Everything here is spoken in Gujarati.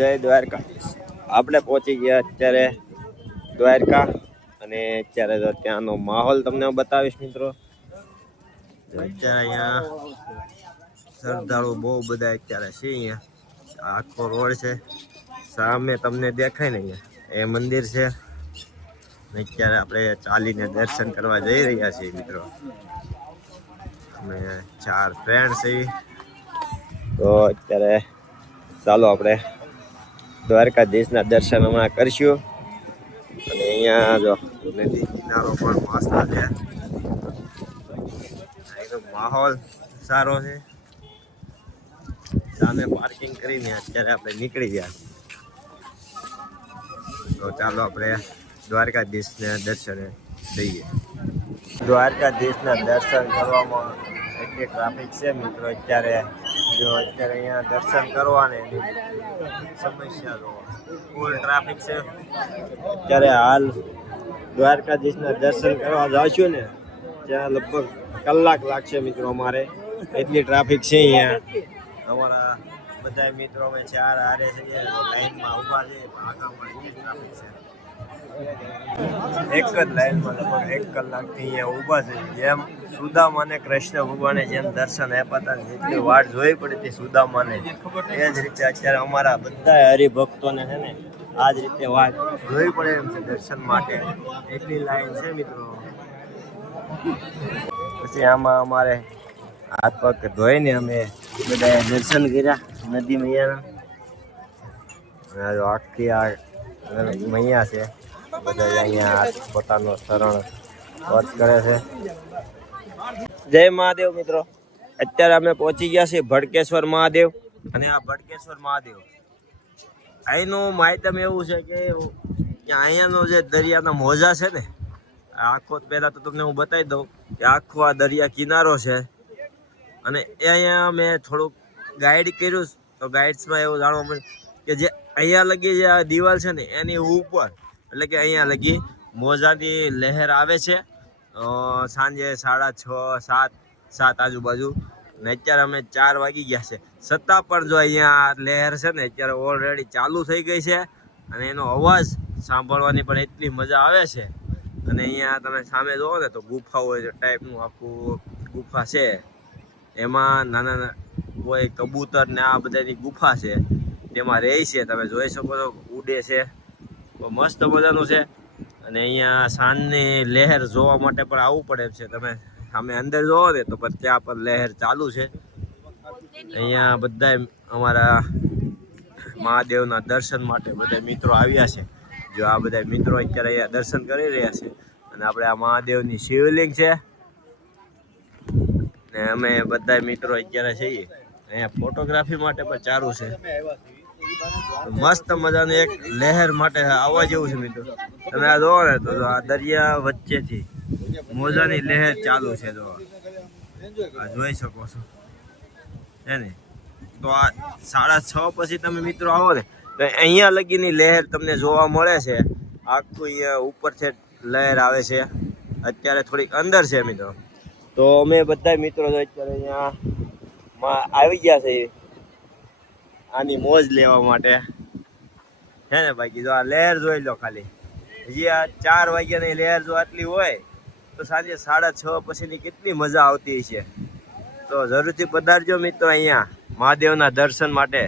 જય દ્વારકા. આપણે પહોંચી ગયા અત્યારે દ્વારકા અને અત્યારે તો ત્યાંનો માહોલ તમને બતાવીશ મિત્રો. અત્યારે અહીંયા શ્રદ્ધાળુ બહુ બધા અત્યારે છે અહીંયા. આખો રોડ છે. સામે તમને દેખાય ને અહીંયા. એ મંદિર છે. અને અત્યારે આપણે ચાલીને દર્શન કરવા જઈ રહ્યા છીએ મિત્રો. અમે ચાર ફ્રેન્ડ છીએ. તો અત્યારે ચાલો આપણે દ્વારકાધીશના દર્શન હમણાં કરશું. અને અહીંયા જો, નદી કિનારો પણ મસ્ત છે. અહીંનો માહોલ સારો છે. સામે પાર્કિંગ કરીને અત્યારે આપણે નીકળી ગયા. તો ચાલો આપણે દ્વારકાધીશને દર્શને જઈએ દ્વારકાધીશના દર્શન કરવામાં એટલી ટ્રાફિક છે મિત્રો, અત્યારે જો અત્યારે અહીંયા દર્શન કરવાને એની સમસ્યા તો ફૂલ ટ્રાફિક છે. અત્યારે હાલ દ્વારકાધીશના દર્શન કરવા જશું ને, ત્યાં લગભગ કલાક લાગશે મિત્રો અમારે. એટલી ટ્રાફિક છે અહીંયા. અમારા બધા મિત્રો અમે ચાર હારે છે લાઈનમાં ઊભા છે એટલી ટ્રાફિક છે. એક જ લાઈનમાં લગભગ એક કલાકથી અહીંયા ઊભા છે. જેમ સુદામા અને કૃષ્ણ ભગવાને જેમ દર્શન આપ્યા જેટલી વાટ જોઈ પડી હતી સુદામાને, એ જ રીતે અત્યારે અમારા બધા હરિભક્તોને છે ને, આ જ રીતે વાટ જોઈ પડે એમ છે દર્શન માટે. એટલી લાઈન છે મિત્રો. પછી આમાં અમારે હાથ પગ ધોઈને અમે બધા દર્શન કર્યા નદી મૈયાના આખી આ મૈયા છે. બધા અહીંયા પોતાનો શરણ વર્ત કરે છે. જય મહાદેવ મિત્રો. અત્યારે અમે પહોંચી ગયા છીએ ભડકેશ્વર મહાદેવ અને આ ભડકેશ્વર મહાદેવ. અહીંનું માહિતમ એવું છે કે અહીંયાનો જે દરિયાના મોજા છે ને, આખો પહેલાં તો તમને હું બતાવી દઉં કે આખો આ દરિયા કિનારો છે. અને અહીંયા મેં થોડુંક ગાઈડ કર્યું તો ગાઈડ્સમાં એવું જાણવા મળ્યું કે જે અહીંયા લગી જે આ દિવાલ છે ને, એની ઉપર, એટલે કે અહીંયા લગી મોજાની લહેર આવે છે. સાંજે સાડા છ, સાત સાત આજુબાજુ. ને અત્યારે અમે ચાર વાગી ગયા છે. છતાં પણ જો અહીંયા લહેર છે ને, અત્યારે ઓલરેડી ચાલુ થઈ ગઈ છે. અને એનો અવાજ સાંભળવાની પણ એટલી મજા આવે છે. અને અહીંયા તમે સામે જોવો ને, તો ગુફા હોય ટાઈપનું આખું ગુફા છે. એમાં નાના કોઈ કબૂતર ને આ બધાની ગુફા છે. તેમાં રહે છે, તમે જોઈ શકો છો, ઉડે છે. મસ્ત મજાનું છે. અને અહીંયા સાંજની લહેર જોવા માટે પણ આવવું પડે છે. તમે સામે અંદર જોવો ને, તો ત્યાં પણ લહેર ચાલુ છે. અહીંયા બધા અમારા મહાદેવના દર્શન માટે બધા મિત્રો આવ્યા છે. જો આ બધા મિત્રો અત્યારે અહીંયા દર્શન કરી રહ્યા છે. અને આપણે આ મહાદેવની શિવલિંગ છે. ને અમે બધા મિત્રો અત્યારે છીએ. અહીંયા ફોટોગ્રાફી માટે પણ ચાલુ છે. મસ્ત મજાની એક લહેર માટે આવવા જેવું છે મિત્રો. તમે આ જોવો ને તો આ દરિયા વચ્ચેથી મોજાની લહેર ચાલુ છે જો. આ જોઈ શકો છો. હે ને? તો આ સાડા છ પછી તમે મિત્રો આવો ને, તો અહીંયા લગીની લહેર તમને જોવા મળે છે. આખું અહીંયા ઉપરથી લહેર આવે છે. અત્યારે થોડીક અંદર છે મિત્રો. તો અમે બધા મિત્રો અત્યારે અહીંયા આવી ગયા છે. આની મોજ લેવા માટે. હે ને બાકી જો આ લહેર જોઈ લો ખાલી. હજી આ ચાર વાગ્યાની લહેર જો આટલી હોય, તો સાંજે સાડા છ પછીની કેટલી મજા આવતી છે તો જરૂરથી પધારજો મિત્રો અહીંયા મહાદેવના દર્શન માટે.